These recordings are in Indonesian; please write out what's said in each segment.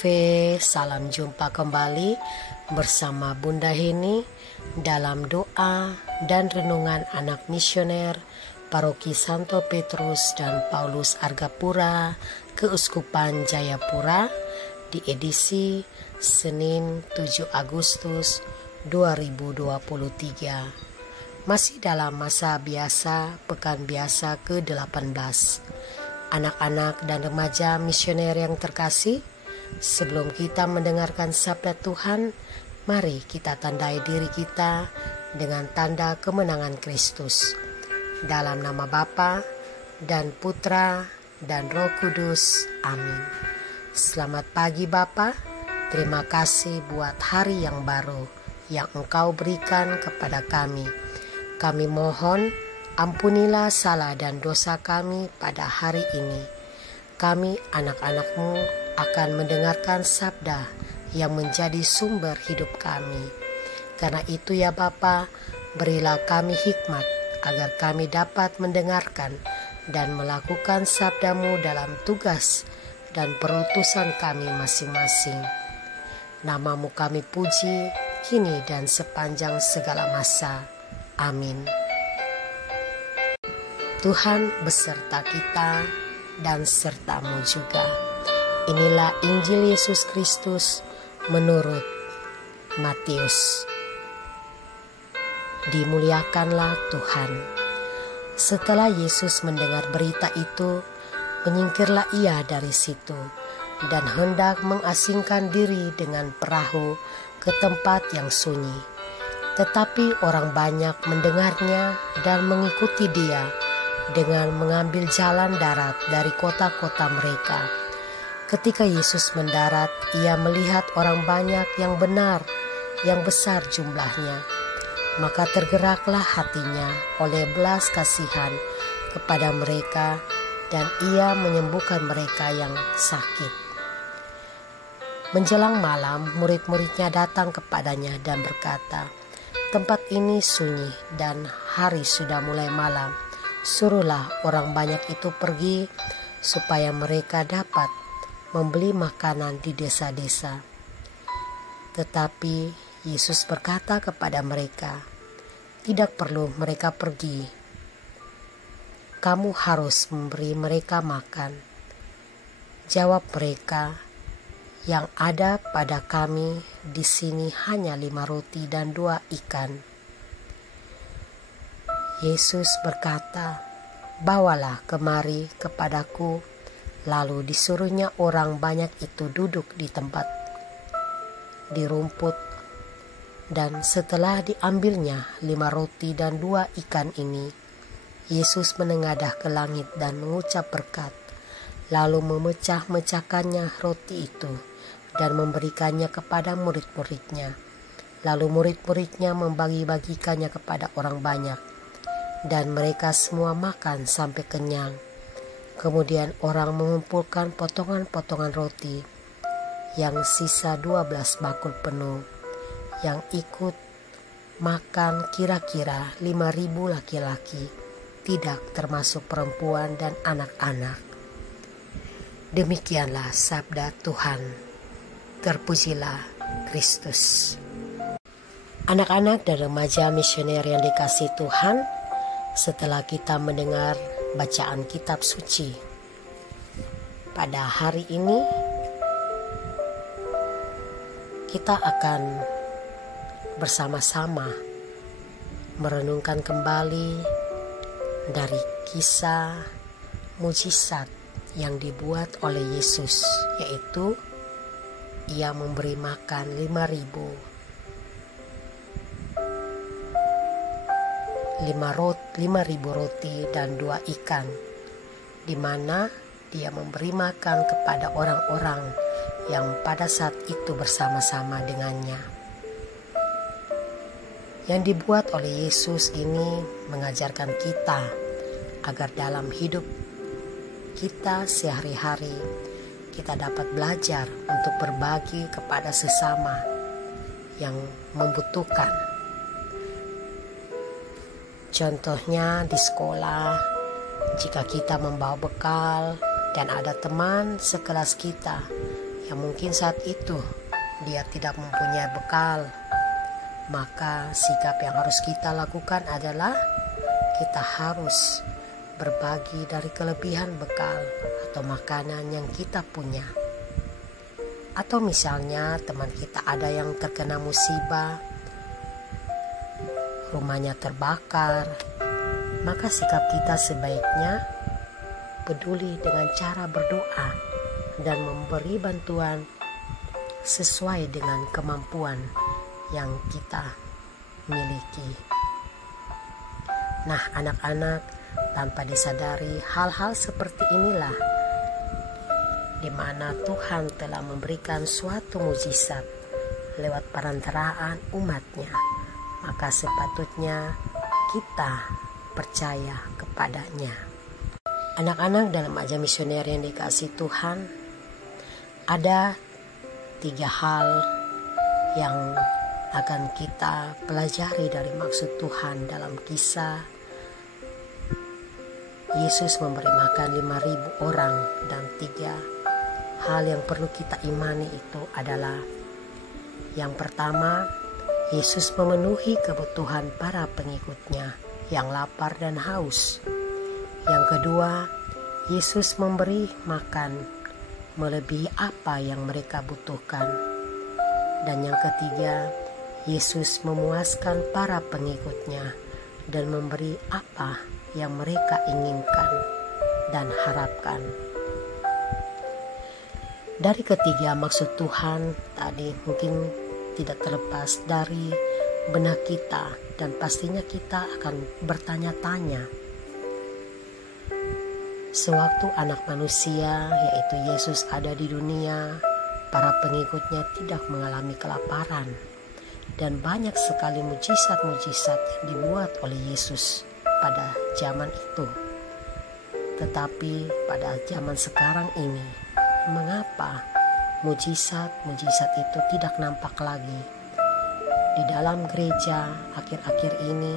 Salam jumpa kembali bersama Bunda Heni dalam doa dan renungan anak misioner Paroki Santo Petrus dan Paulus Argapura, Keuskupan Jayapura, di edisi Senin 7 Agustus 2023. Masih dalam masa biasa, pekan biasa ke-18. Anak-anak dan remaja misioner yang terkasih, sebelum kita mendengarkan sabda Tuhan, mari kita tandai diri kita dengan tanda kemenangan Kristus. Dalam nama Bapa dan Putra dan Roh Kudus. Amin. Selamat pagi Bapa, terima kasih buat hari yang baru yang Engkau berikan kepada kami. Kami mohon ampunilah salah dan dosa kami pada hari ini. Kami anak-anak-Mu akan mendengarkan sabda yang menjadi sumber hidup kami. Karena itu ya Bapa, berilah kami hikmat agar kami dapat mendengarkan dan melakukan sabda-Mu dalam tugas dan perutusan kami masing-masing. Nama-Mu kami puji, kini dan sepanjang segala masa. Amin. Tuhan beserta kita dan serta-Mu juga. Inilah Injil Yesus Kristus menurut Matius. Dimuliakanlah Tuhan. Setelah Yesus mendengar berita itu, menyingkirlah ia dari situ dan hendak mengasingkan diri dengan perahu ke tempat yang sunyi. Tetapi orang banyak mendengarnya dan mengikuti dia dengan mengambil jalan darat dari kota-kota mereka. Ketika Yesus mendarat, ia melihat orang banyak yang besar jumlahnya. Maka tergeraklah hatinya oleh belas kasihan kepada mereka, dan ia menyembuhkan mereka yang sakit. Menjelang malam, murid-muridnya datang kepadanya dan berkata, "Tempat ini sunyi dan hari sudah mulai malam. Suruhlah orang banyak itu pergi supaya mereka dapat membeli makanan di desa-desa." Tetapi Yesus berkata kepada mereka, "Tidak perlu mereka pergi. Kamu harus memberi mereka makan." Jawab mereka, "Yang ada pada kami di sini hanya 5 roti dan 2 ikan." Yesus berkata, "Bawalah kemari kepadaku." Lalu disuruhnya orang banyak itu duduk di rumput. Dan setelah diambilnya 5 roti dan 2 ikan ini, Yesus menengadah ke langit dan mengucap berkat, lalu memecah-mecahkannya roti itu dan memberikannya kepada murid-muridnya. Lalu murid-muridnya membagi-bagikannya kepada orang banyak, dan mereka semua makan sampai kenyang. Kemudian orang mengumpulkan potongan-potongan roti yang sisa 12 bakul penuh. Yang ikut makan kira-kira 5.000 laki-laki, tidak termasuk perempuan dan anak-anak. Demikianlah sabda Tuhan. Terpujilah Kristus. Anak-anak dan remaja misioner yang dikasihi Tuhan, setelah kita mendengar bacaan kitab suci pada hari ini, kita akan bersama-sama merenungkan kembali dari kisah mujizat yang dibuat oleh Yesus, yaitu ia memberi makan 5.000 roti dan 2 ikan, di mana dia memberi makan kepada orang-orang yang pada saat itu bersama-sama dengannya. Yang dibuat oleh Yesus ini mengajarkan kita agar dalam hidup kita sehari-hari kita dapat belajar untuk berbagi kepada sesama yang membutuhkan. Contohnya di sekolah, jika kita membawa bekal dan ada teman sekelas kita yang mungkin saat itu dia tidak mempunyai bekal, maka sikap yang harus kita lakukan adalah kita harus berbagi dari kelebihan bekal atau makanan yang kita punya. Atau misalnya teman kita ada yang terkena musibah, rumahnya terbakar, maka sikap kita sebaiknya peduli dengan cara berdoa dan memberi bantuan sesuai dengan kemampuan yang kita miliki. Nah, anak-anak, tanpa disadari hal-hal seperti inilah di mana Tuhan telah memberikan suatu mukjizat lewat perantaraan umatnya, maka sepatutnya kita percaya kepadanya. Anak-anak dalam ajar misioner yang dikasihi Tuhan, ada 3 hal yang akan kita pelajari dari maksud Tuhan dalam kisah Yesus memberi makan 5.000 orang, dan 3 hal yang perlu kita imani itu adalah: yang pertama, Yesus memenuhi kebutuhan para pengikutnya yang lapar dan haus. Yang kedua, Yesus memberi makan melebihi apa yang mereka butuhkan. Dan yang ketiga, Yesus memuaskan para pengikutnya dan memberi apa yang mereka inginkan dan harapkan. Dari ketiga maksud Tuhan tadi mungkin tidak terlepas dari benak kita, dan pastinya kita akan bertanya-tanya, sewaktu anak manusia yaitu Yesus ada di dunia, para pengikutnya tidak mengalami kelaparan, dan banyak sekali mujizat-mujizat yang dibuat oleh Yesus pada zaman itu. Tetapi pada zaman sekarang ini, mengapa mujizat-mujizat itu tidak nampak lagi di dalam gereja akhir-akhir ini?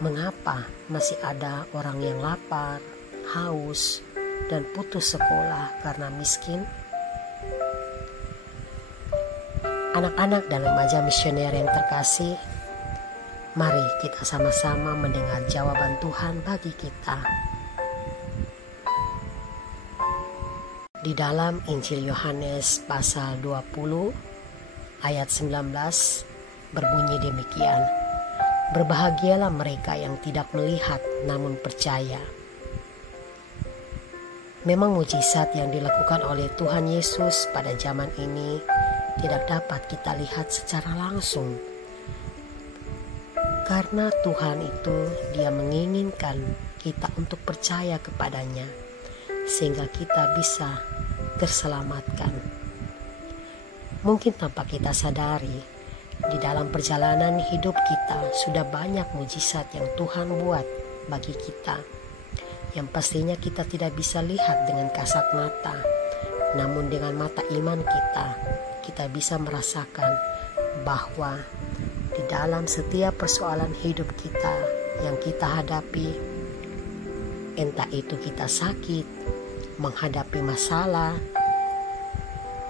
Mengapa masih ada orang yang lapar, haus, dan putus sekolah karena miskin? Anak-anak dan remaja misioner yang terkasih, mari kita sama-sama mendengar jawaban Tuhan bagi kita. Di dalam Injil Yohanes pasal 20 ayat 19 berbunyi demikian: "Berbahagialah mereka yang tidak melihat namun percaya." Memang mujizat yang dilakukan oleh Tuhan Yesus pada zaman ini tidak dapat kita lihat secara langsung. Karena Tuhan itu Dia menginginkan kita untuk percaya kepadanya, sehingga kita bisa terselamatkan. Mungkin tanpa kita sadari, di dalam perjalanan hidup kita sudah banyak mujizat yang Tuhan buat bagi kita, yang pastinya kita tidak bisa lihat dengan kasat mata. Namun dengan mata iman kita bisa merasakan bahwa di dalam setiap persoalan hidup kita yang kita hadapi, entah itu kita sakit, menghadapi masalah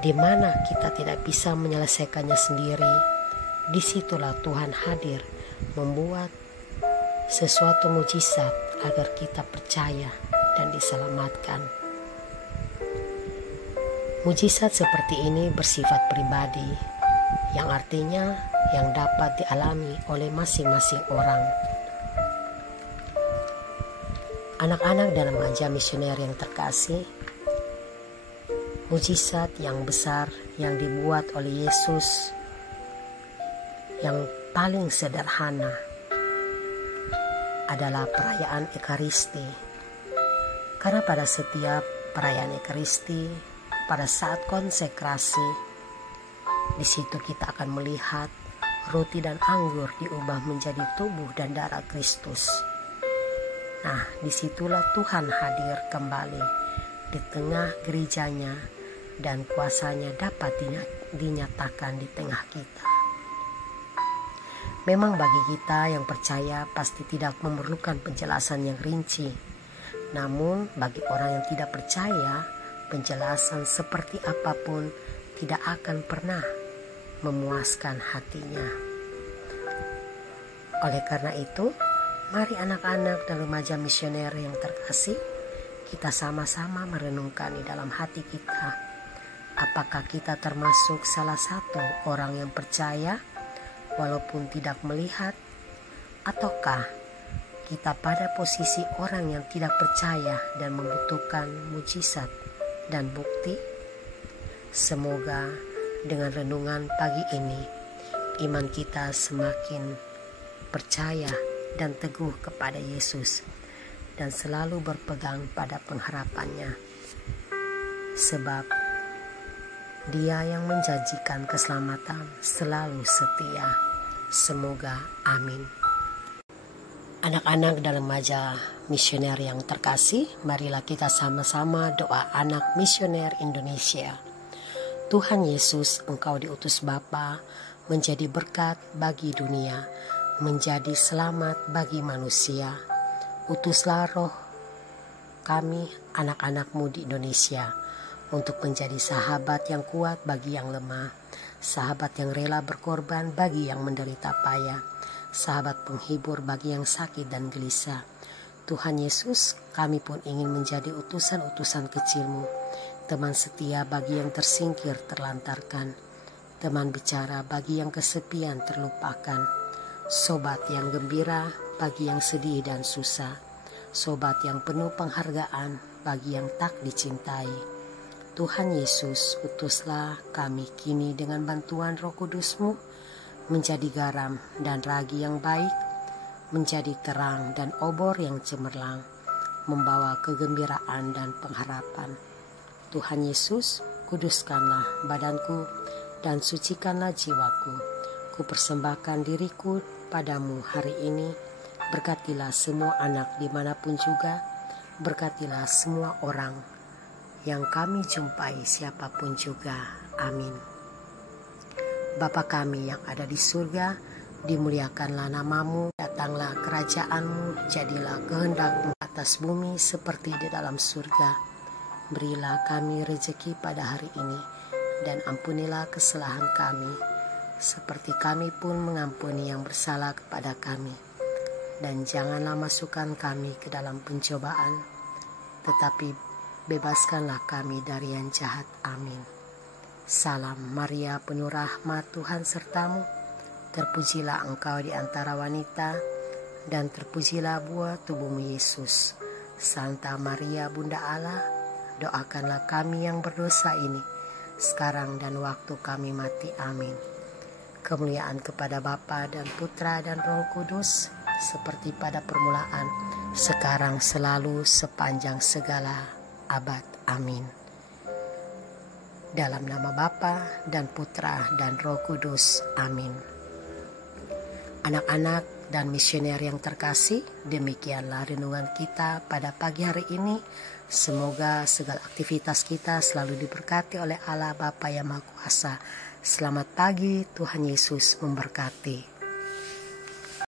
di mana kita tidak bisa menyelesaikannya sendiri, disitulah Tuhan hadir membuat sesuatu mujizat agar kita percaya dan diselamatkan. Mujizat seperti ini bersifat pribadi, yang artinya yang dapat dialami oleh masing-masing orang. Anak-anak dan remaja misioner yang terkasih, mujizat yang besar yang dibuat oleh Yesus yang paling sederhana adalah perayaan Ekaristi. Karena pada setiap perayaan Ekaristi, pada saat konsekrasi, di situ kita akan melihat roti dan anggur diubah menjadi tubuh dan darah Kristus. Nah, disitulah Tuhan hadir kembali di tengah gerejanya, dan kuasanya dapat dinyatakan di tengah kita. Memang bagi kita yang percaya pasti tidak memerlukan penjelasan yang rinci. Namun bagi orang yang tidak percaya, penjelasan seperti apapun tidak akan pernah memuaskan hatinya. Oleh karena itu, mari anak-anak dan remaja misioner yang terkasih, kita sama-sama merenungkan di dalam hati kita, apakah kita termasuk salah satu orang yang percaya walaupun tidak melihat, ataukah kita pada posisi orang yang tidak percaya dan membutuhkan mujizat dan bukti? Semoga dengan renungan pagi ini, iman kita semakin percaya dan teguh kepada Yesus dan selalu berpegang pada pengharapannya, sebab Dia yang menjanjikan keselamatan selalu setia. Semoga amin. Anak-anak dan remaja misioner yang terkasih, marilah kita sama-sama doa anak misioner Indonesia. Tuhan Yesus, Engkau diutus Bapa menjadi berkat bagi dunia, menjadi selamat bagi manusia. Utuslah roh kami, anak-anak-Mu di Indonesia, untuk menjadi sahabat yang kuat bagi yang lemah, sahabat yang rela berkorban bagi yang menderita payah, sahabat penghibur bagi yang sakit dan gelisah. Tuhan Yesus, kami pun ingin menjadi utusan-utusan kecil-Mu, teman setia bagi yang tersingkir terlantarkan, teman bicara bagi yang kesepian terlupakan, sobat yang gembira bagi yang sedih dan susah, sobat yang penuh penghargaan bagi yang tak dicintai. Tuhan Yesus, utuslah kami kini dengan bantuan Roh Kudus-Mu menjadi garam dan ragi yang baik, menjadi terang dan obor yang cemerlang, membawa kegembiraan dan pengharapan. Tuhan Yesus, kuduskanlah badanku dan sucikanlah jiwaku. Ku persembahkan diriku padamu hari ini. Berkatilah semua anak dimanapun juga. Berkatilah semua orang yang kami jumpai siapapun juga. Amin. Bapa kami yang ada di surga, dimuliakanlah nama-Mu, datanglah kerajaan-Mu, jadilah kehendak-Mu atas bumi seperti di dalam surga. Berilah kami rezeki pada hari ini, dan ampunilah kesalahan kami, seperti kami pun mengampuni yang bersalah kepada kami. Dan janganlah masukkan kami ke dalam pencobaan, tetapi bebaskanlah kami dari yang jahat. Amin. Salam Maria, penuh rahmat, Tuhan sertamu. Terpujilah engkau di antara wanita, dan terpujilah buah tubuhmu Yesus. Santa Maria, Bunda Allah, doakanlah kami yang berdosa ini, sekarang dan waktu kami mati. Amin. Kemuliaan kepada Bapa dan Putra dan Roh Kudus, seperti pada permulaan, sekarang, selalu, sepanjang segala abad. Amin. Dalam nama Bapa dan Putra dan Roh Kudus. Amin. Anak-anak dan misioner yang terkasih, demikianlah renungan kita pada pagi hari ini. Semoga segala aktivitas kita selalu diberkati oleh Allah Bapa yang Maha Kuasa. Selamat pagi, Tuhan Yesus memberkati.